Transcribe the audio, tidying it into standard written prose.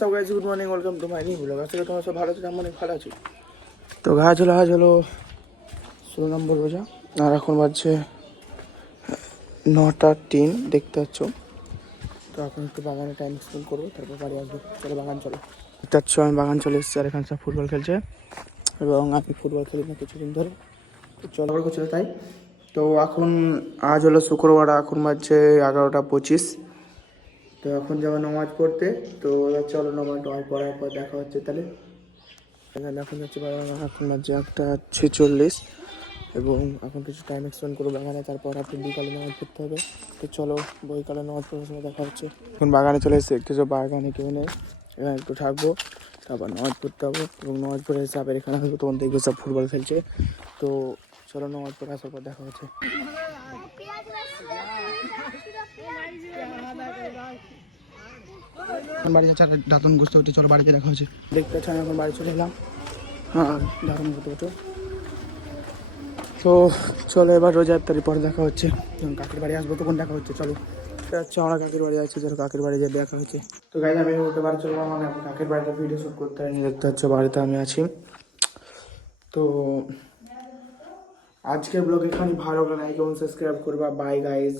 সব guys good morning, welcome to my new blog. আজকে তোমার সব ভালো আছো? আমি অনেক ভালো আছি। তো আজ হলো 16 নম্বর রোজা, আর এখন বাজছে 9:03 দেখতে পাচ্ছ। তো এখন একটু বাগানে টাইম স্পেন্ড করবো, তারপর বাড়ি আসবো। চলো বাগান চলো। দেখতে পাচ্ছ আমি বাগান চলে এসেছি, আর এখানে সব ফুটবল খেলছে এবং আমি ফুটবল খেলি না কিছুদিন ধরে। তো চলো আবার করছিল তাই। তো এখন আজ হলো শুক্রবার, এখন বাজছে 11:25। তো এখন যাবো নামাজ পড়তে। তো এবার চলো নামাজ পড়ার পর দেখা হচ্ছে তাহলে। এখানে এখন যাচ্ছে বাগানে, এখন বাজছে 1:46 এবং এখন কিছু টাইম এক্সপেন্ড করবো বাগানে, তারপর আপনি বিকালে নামাজ পড়তে হবে। তো চলো বইকালে নামাজ পড়ার সময় দেখা হচ্ছে। এখন বাগানে চলে এসেছে, একটু বাগানে কেউ নেই, এখানে একটু থাকবো, তারপর নামাজ পড়তে হবে এবং নামাজ পড়ে এসে আবার এখানে আসবো, তখন দেখবো সব ফুটবল খেলছে। তো চলো নামাজ পড়ে আসার পর দেখা হচ্ছে। এখন বাড়ি যাচ্ছে, আর দাঁতন গুছতে হচ্ছে। চলো বাড়িতে দেখা হচ্ছে। দেখতে পাচ্ছি আমি এখন বাড়ি চলে এলাম। হ্যাঁ দারুণ হতে হতো। তো চলো এবার রোজা ইফতারির পরে দেখা হচ্ছে, যখন কাকির বাড়ি আসবো তখন দেখা হচ্ছে। চলো আচ্ছা, আমরা কাকির বাড়ি যাচ্ছি, চলো কাকির বাড়ি যেয়ে দেখা হচ্ছে। তো গাইজ আমি বলতে বাড়ি চলবো, মানে কাকির বাড়িতে ভিডিও শ্যুট করতে হয়নি। দেখতে হচ্ছে বাড়িতে আমি আছি। তো আজকের ব্লগ এখানে ভালো লাগলে লাইক এবং সাবস্ক্রাইব করবা। By guys.